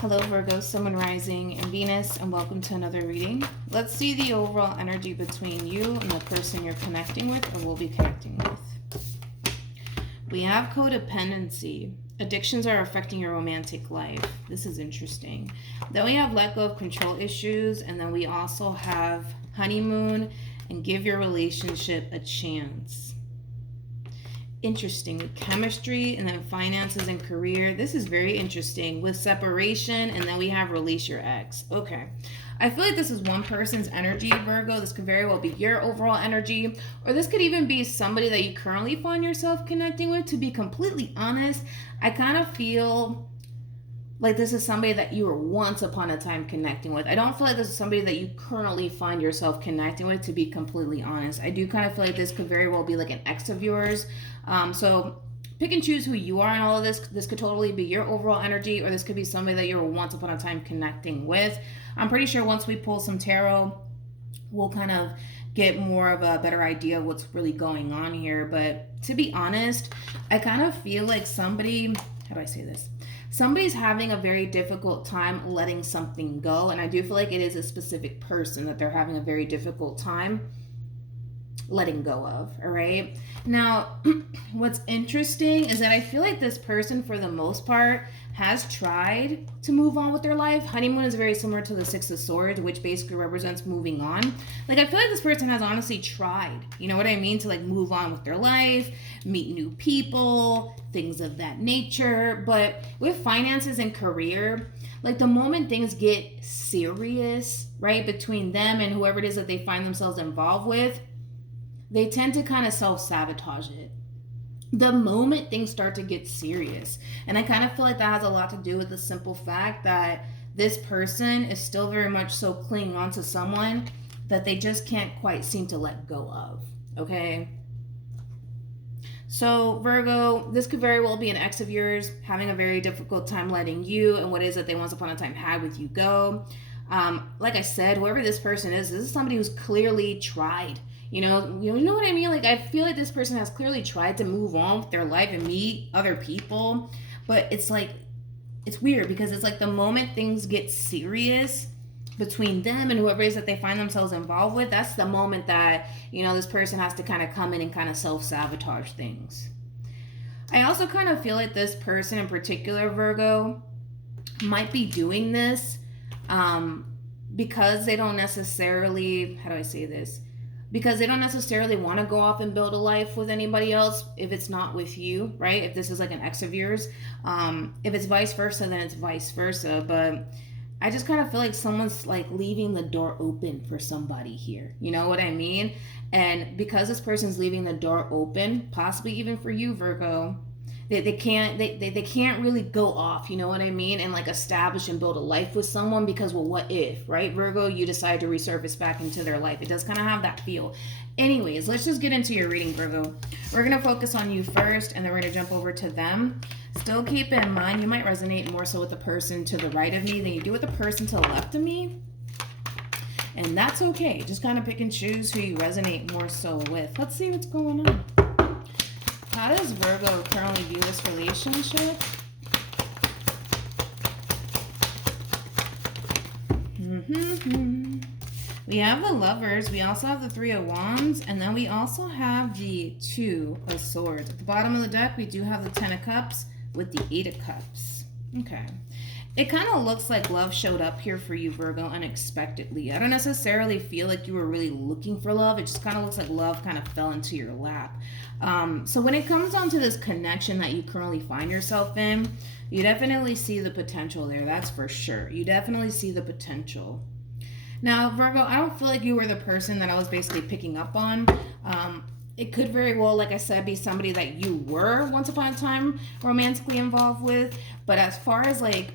Hello Virgo, Sun, Moon, Rising, and Venus, and welcome to another reading. Let's see the overall energy between you and the person you're connecting with or will be connecting with. We have codependency. Addictions are affecting your romantic life. This is interesting. Then we have let go of control issues, and then we also have honeymoon and give your relationship a chance. Interesting. With chemistry and then finances and career. This is very interesting. With separation, and then we have release your ex. Okay. I feel like this is one person's energy, Virgo. This could very well be your overall energy, or this could even be somebody that you currently find yourself connecting with. To be completely honest, I kind of feel like this is somebody that you were once upon a time connecting with. I don't feel like this is somebody that you currently find yourself connecting with, to be completely honest. I do kind of feel like this could very well be like an ex of yours. So pick and choose who you are in all of this. This could totally be your overall energy, or this could be somebody that you were once upon a time connecting with. I'm pretty sure once we pull some tarot, we'll kind of get more of a better idea of what's really going on here. But to be honest, I kind of feel like somebody, how do I say this? Somebody's having a very difficult time letting something go. And I do feel like it is a specific person that they're having a very difficult time letting go of. All right. Now, what's interesting is that I feel like this person, for the most part, has tried to move on with their life. Honeymoon is very similar to the Six of Swords, which basically represents moving on. Like, I feel like this person has honestly tried, you know what I mean, to like move on with their life, meet new people, things of that nature. But with finances and career, like the moment things get serious, right, between them and whoever it is that they find themselves involved with, they tend to kind of self-sabotage it the moment things start to get serious. And I kind of feel like that has a lot to do with the simple fact that this person is still very much so clinging on to someone that they just can't quite seem to let go of. Okay. So Virgo, this could very well be an ex of yours having a very difficult time letting you and what it is that they once upon a time had with you go. Like I said, whoever this person is, this is somebody who's clearly tried. You know what I mean? Like, I feel like this person has clearly tried to move on with their life and meet other people. But it's like, it's weird because it's like the moment things get serious between them and whoever it is that they find themselves involved with, that's the moment that, you know, this person has to kind of come in and kind of self-sabotage things. I also kind of feel like this person in particular, Virgo, might be doing this because they don't necessarily, how do I say this? Because they don't necessarily want to go off and build a life with anybody else if it's not with you, right? If this is like an ex of yours. If it's vice versa, then it's vice versa. But I just kind of feel like someone's like leaving the door open for somebody here. You know what I mean? And because this person's leaving the door open, possibly even for you, Virgo, they can't really go off, you know what I mean, and like establish and build a life with someone because, well, what if, right, Virgo, you decide to resurface back into their life? It does kind of have that feel. Anyways, let's just get into your reading, Virgo. We're going to focus on you first, and then we're going to jump over to them. Still keep in mind, you might resonate more so with the person to the right of me than you do with the person to the left of me. And that's okay. Just kind of pick and choose who you resonate more so with. Let's see what's going on. How does Virgo currently view this relationship? We have the Lovers. We also have the Three of Wands. And then we also have the Two of Swords. At the bottom of the deck, we do have the Ten of Cups with the Eight of Cups. Okay. It kind of looks like love showed up here for you, Virgo, unexpectedly. I don't necessarily feel like you were really looking for love. It just kind of looks like love kind of fell into your lap. So when it comes down to this connection that you currently find yourself in, you definitely see the potential there. That's for sure. You definitely see the potential. Now, Virgo, I don't feel like you were the person that I was basically picking up on. It could very well, like I said, be somebody that you were once upon a time romantically involved with. But as far as like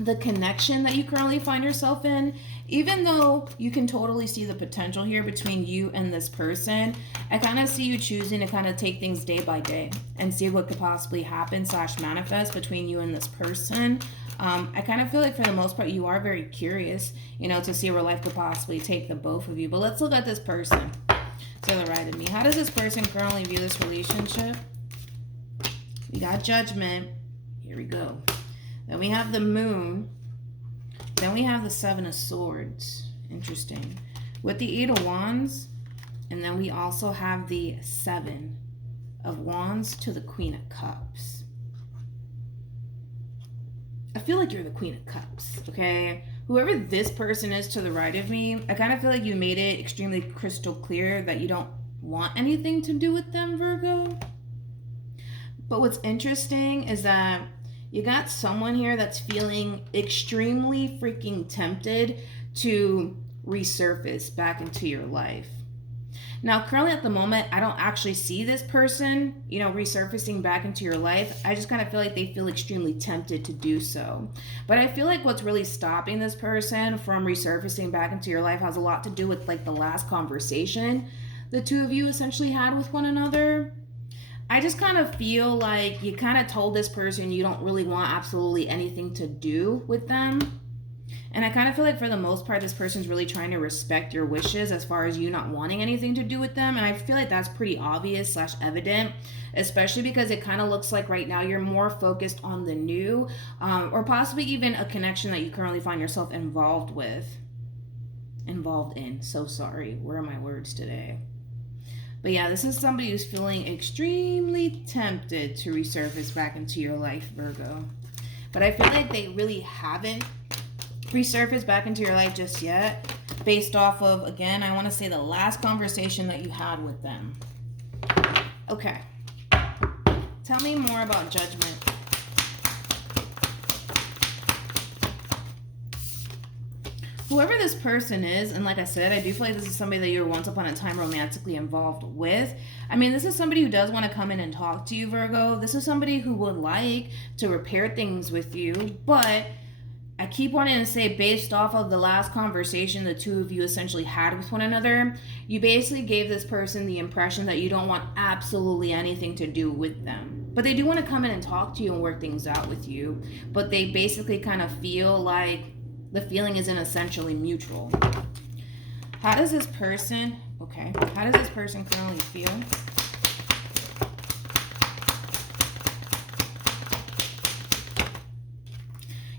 the connection that you currently find yourself in, even though you can totally see the potential here between you and this person, I kind of see you choosing to kind of take things day by day and see what could possibly happen / manifest between you and this person. I kind of feel like for the most part you are very curious, you know, to see where life could possibly take the both of you. But let's look at this person to the right of me. How does this person currently view this relationship? We got Judgment. Here we go. Then we have the Moon. Then we have the Seven of Swords. Interesting. With the Eight of Wands. And then we also have the Seven of Wands to the Queen of Cups. I feel like you're the Queen of Cups, okay? Whoever this person is to the right of me, I kind of feel like you made it extremely crystal clear that you don't want anything to do with them, Virgo. But what's interesting is that you got someone here that's feeling extremely freaking tempted to resurface back into your life. Now, currently at the moment, I don't actually see this person, resurfacing back into your life. I just kind of feel like they feel extremely tempted to do so. But I feel like what's really stopping this person from resurfacing back into your life has a lot to do with like the last conversation the two of you essentially had with one another. I just kind of feel like you kind of told this person you don't really want absolutely anything to do with them. And I kind of feel like for the most part, this person's really trying to respect your wishes as far as you not wanting anything to do with them. And I feel like that's pretty obvious / evident, especially because it kind of looks like right now you're more focused on the new, or possibly even a connection that you currently find yourself involved in. So sorry. Where are my words today? But yeah, this is somebody who's feeling extremely tempted to resurface back into your life, Virgo. But I feel like they really haven't resurface back into your life just yet, based off of, again, I want to say the last conversation that you had with them. Okay. Tell me more about Judgment. Whoever this person is, and like I said, I do feel like this is somebody that you were once upon a time romantically involved with. I mean, this is somebody who does want to come in and talk to you, Virgo. This is somebody who would like to repair things with you, but I keep wanting to say, based off of the last conversation the two of you essentially had with one another, you basically gave this person the impression that you don't want absolutely anything to do with them. But they do want to come in and talk to you and work things out with you. But they basically kind of feel like the feeling isn't essentially mutual. How does this person currently feel?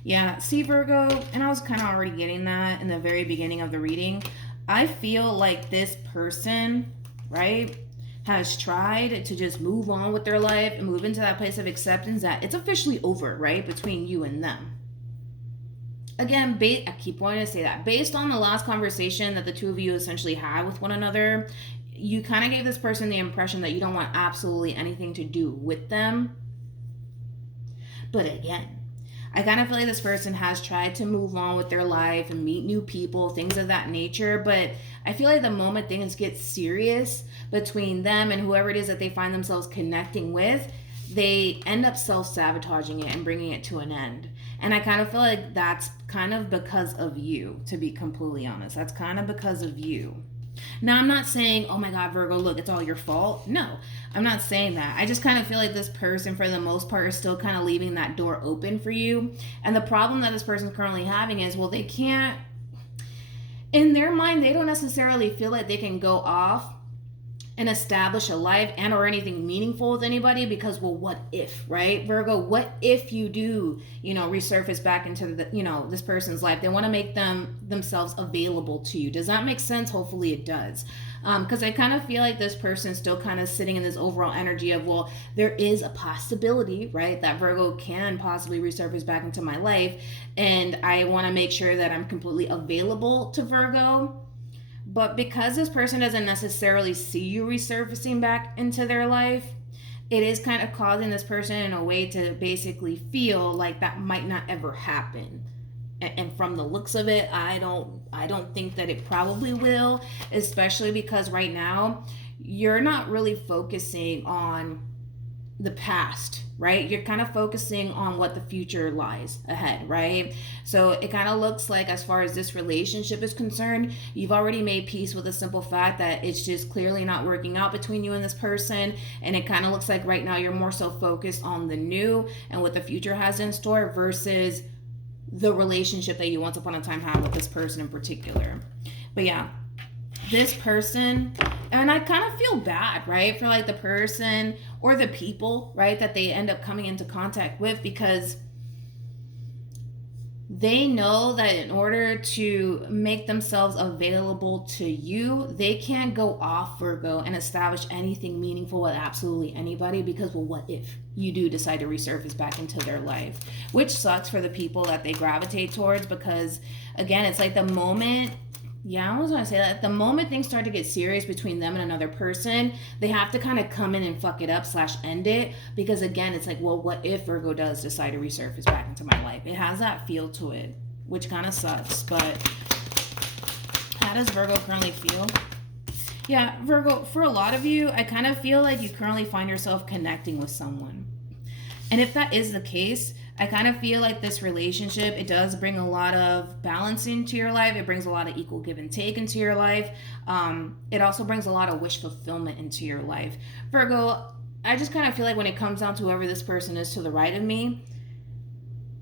Yeah, see, Virgo, and I was kind of already getting that in the very beginning of the reading. I feel like this person, right, has tried to just move on with their life and move into that place of acceptance that it's officially over, right, between you and them. Again, I keep wanting to say that. Based on the last conversation that the two of you essentially had with one another, you kind of gave this person the impression that you don't want absolutely anything to do with them. But again, I kind of feel like this person has tried to move on with their life and meet new people, things of that nature. But I feel like the moment things get serious between them and whoever it is that they find themselves connecting with, they end up self-sabotaging it and bringing it to an end. And I kind of feel like that's kind of because of you, to be completely honest. That's kind of because of you. Now, I'm not saying, oh my God, Virgo, look, it's all your fault. No, I'm not saying that. I just kind of feel like this person, for the most part, is still kind of leaving that door open for you. And the problem that this person's currently having is, well, they can't, in their mind, they don't necessarily feel like they can go off and establish a life and or anything meaningful with anybody because, well, what if, right, Virgo? What if you do, resurface back into the, this person's life? They want to make themselves available to you. Does that make sense? Hopefully it does. Because I kind of feel like this person's still kind of sitting in this overall energy of, well, there is a possibility, right, that Virgo can possibly resurface back into my life. And I want to make sure that I'm completely available to Virgo. But because this person doesn't necessarily see you resurfacing back into their life, it is kind of causing this person in a way to basically feel like that might not ever happen. And from the looks of it, I don't think that it probably will, especially because right now you're not really focusing on the past, right? You're kind of focusing on what the future lies ahead, right? So it kind of looks like, as far as this relationship is concerned, you've already made peace with the simple fact that it's just clearly not working out between you and this person. And it kind of looks like right now you're more so focused on the new and what the future has in store versus the relationship that you once upon a time had with this person in particular. But yeah, this person, and I kind of feel bad, right, for like the person or the people, right, that they end up coming into contact with, because They know that in order to make themselves available to you, they can't go off, Virgo, and establish anything meaningful with absolutely anybody, because, well, what if you do decide to resurface back into their life? Which sucks for the people that they gravitate towards, because, again, it's like the moment... Yeah, I was going to say that the moment things start to get serious between them and another person, they have to kind of come in and fuck it up / end it. Because again, it's like, well, what if Virgo does decide to resurface back into my life? It has that feel to it, which kind of sucks. But how does Virgo currently feel? Yeah, Virgo, for a lot of you, I kind of feel like you currently find yourself connecting with someone. And if that is the case, I kind of feel like this relationship, it does bring a lot of balance into your life. It brings a lot of equal give and take into your life. It also brings a lot of wish fulfillment into your life. Virgo, I just kind of feel like when it comes down to whoever this person is to the right of me,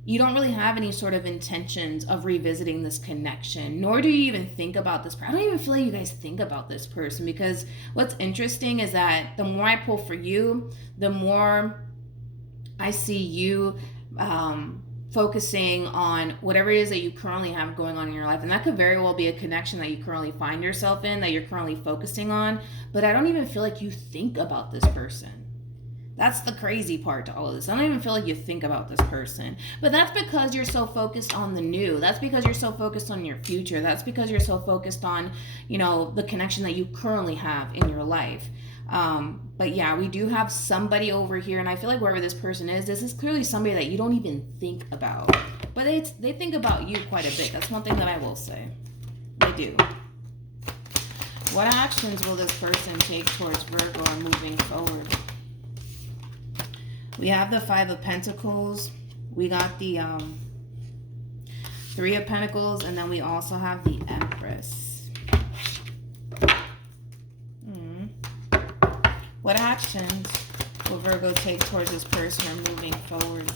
you don't really have any sort of intentions of revisiting this connection, nor do you even think about this person. I don't even feel like you guys think about this person, because what's interesting is that the more I pull for you, the more I see you focusing on whatever it is that you currently have going on in your life. And that could very well be a connection that you currently find yourself in, that you're currently focusing on. But I don't even feel like you think about this person. That's the crazy part to all of this. I don't even feel like you think about this person. But that's because you're so focused on the new. That's because you're so focused on your future. That's because you're so focused on, the connection that you currently have in your life. But yeah, we do have somebody over here, and I feel like wherever this person is, this is clearly somebody that you don't even think about. But they think about you quite a bit. That's one thing that I will say. They do. What actions will this person take towards Virgo and moving forward? We have the 5 of Pentacles. We got the 3 of Pentacles, and then we also have the Empress. What actions will Virgo take towards this person or moving forward?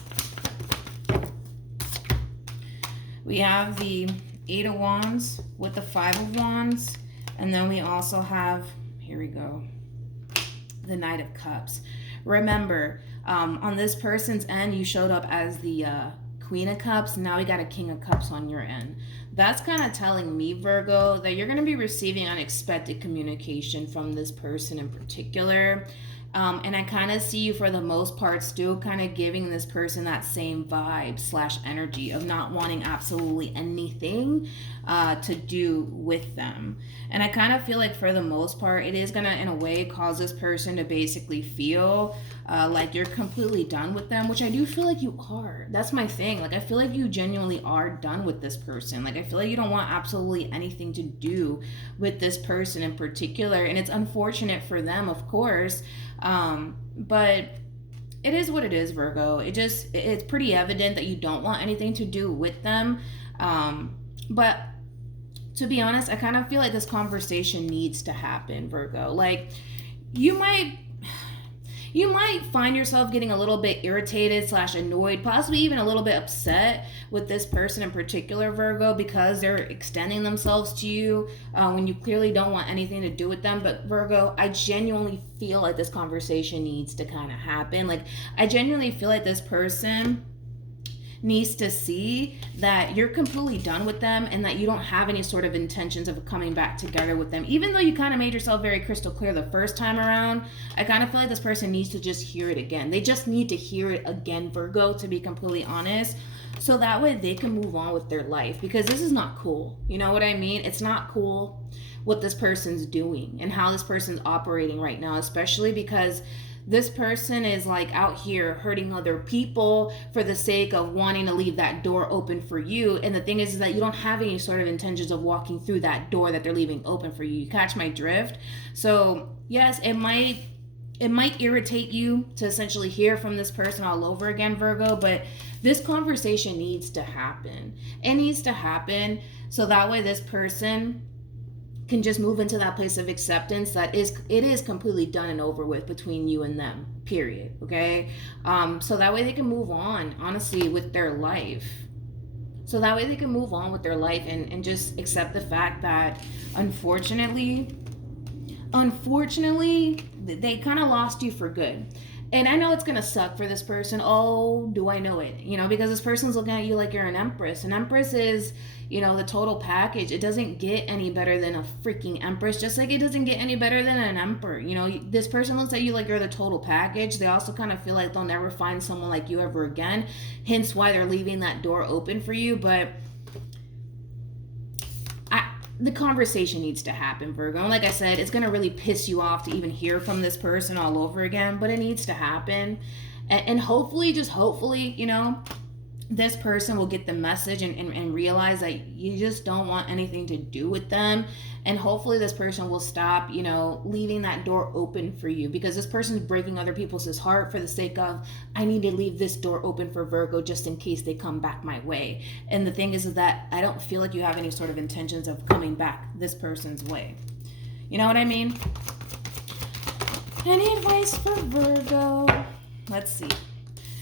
We have the 8 of Wands with the 5 of Wands. And then we also have, here we go, the Knight of Cups. Remember, on this person's end, you showed up as the Queen of Cups. Now we got a King of Cups on your end. That's kind of telling me, Virgo, that you're going to be receiving unexpected communication from this person in particular. And I kind of see you, for the most part, still kind of giving this person that same vibe / energy of not wanting absolutely anything to do with them. And I kind of feel like, for the most part, it is going to, in a way, cause this person to basically feel like you're completely done with them, which I do feel like you are. That's my thing. Like, I feel like you genuinely are done with this person. Like, I feel like you don't want absolutely anything to do with this person in particular. And it's unfortunate for them, of course. But it is what it is, Virgo. It's pretty evident that you don't want anything to do with them. But to be honest, I kind of feel like this conversation needs to happen, Virgo. Like, you might find yourself getting a little bit irritated / annoyed, possibly even a little bit upset with this person in particular, Virgo, because they're extending themselves to you when you clearly don't want anything to do with them. But Virgo, I genuinely feel like this conversation needs to kind of happen. Like, I genuinely feel like this person needs to see that you're completely done with them and that you don't have any sort of intentions of coming back together with them. Even though you kind of made yourself very crystal clear the first time around, I kind of feel like this person needs to just hear it again. They just need to hear it again, Virgo, to be completely honest. So that way they can move on with their life, because this is not cool. You know what I mean? It's not cool what this person's doing and how this person's operating right now, especially because this person is like out here hurting other people for the sake of wanting to leave that door open for you. And the thing is that you don't have any sort of intentions of walking through that door that they're leaving open for you. You catch my drift? So yes, it might irritate you to essentially hear from this person all over again, Virgo, but this conversation needs to happen. It needs to happen so that way this person can just move into that place of acceptance that it is completely done and over with between you and them, period. Okay? So that way they can move on, honestly, with their life. So that way they can move on with their life and just accept the fact that unfortunately, they kind of lost you for good. And I know it's going to suck for this person. Oh, do I know it? You know, because this person's looking at you like you're an empress. An empress is, you know, the total package. It doesn't get any better than a freaking empress, just like it doesn't get any better than an emperor. You know, this person looks at you like you're the total package. They also kind of feel like they'll never find someone like you ever again. Hence why they're leaving that door open for you. But the conversation needs to happen, Virgo. And like I said, it's going to really piss you off to even hear from this person all over again, but it needs to happen. And hopefully, just hopefully, you know, this person will get the message and realize that you just don't want anything to do with them. And hopefully this person will stop, you know, leaving that door open for you, because this person's breaking other people's heart for the sake of, I need to leave this door open for Virgo just in case they come back my way. And the thing is that I don't feel like you have any sort of intentions of coming back this person's way. You know what I mean? Any advice for Virgo? Let's see.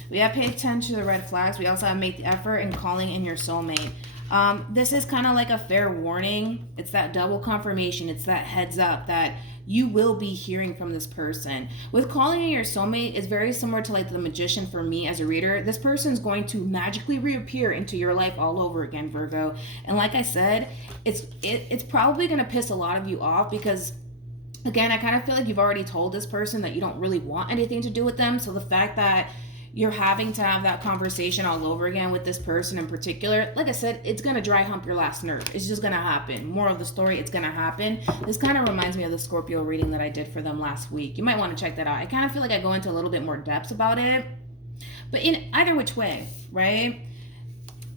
We have paid attention to the red flags. We also have made the effort in calling in your soulmate. This is kind of like a fair warning. It's that double confirmation. It's that heads up that you will be hearing from this person. With calling in your soulmate, it's very similar to like the magician for me as a reader. This person's going to magically reappear into your life all over again, Virgo. And like I said, it's probably going to piss a lot of you off because, again, I kind of feel like you've already told this person that you don't really want anything to do with them. So the fact that you're having to have that conversation all over again with this person in particular, like I said, it's going to dry hump your last nerve. It's just going to happen. More of the story, it's going to happen. This kind of reminds me of the Scorpio reading that I did for them last week. You might want to check that out. I kind of feel like I go into a little bit more depth about it. But in either which way, right?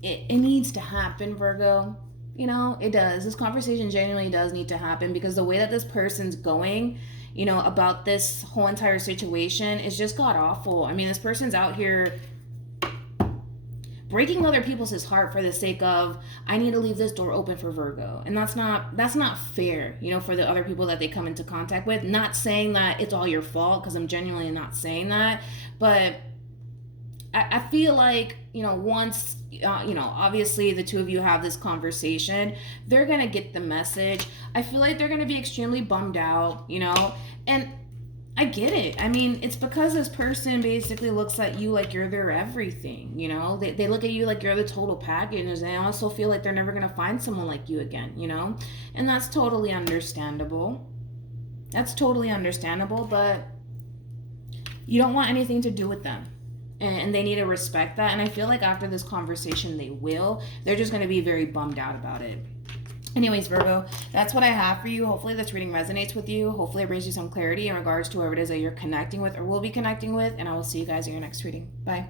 It needs to happen, Virgo. You know, it does. This conversation genuinely does need to happen, because the way that this person's going, you know, about this whole entire situation is just god awful. I mean, this person's out here breaking other people's heart for the sake of, I need to leave this door open for Virgo. And that's not fair, you know, for the other people that they come into contact with. Not saying that it's all your fault, because I'm genuinely not saying that, but I feel like, you know, once, you know, obviously the two of you have this conversation, they're going to get the message. I feel like they're going to be extremely bummed out, you know, and I get it. I mean, it's because this person basically looks at you like you're their everything, you know, they look at you like you're the total package, and they also feel like they're never going to find someone like you again, you know, and that's totally understandable. That's totally understandable, but you don't want anything to do with them. And they need to respect that. And I feel like after this conversation, they will. They're just going to be very bummed out about it. Anyways, Virgo, that's what I have for you. Hopefully this reading resonates with you. Hopefully it brings you some clarity in regards to whoever it is that you're connecting with or will be connecting with. And I will see you guys in your next reading. Bye.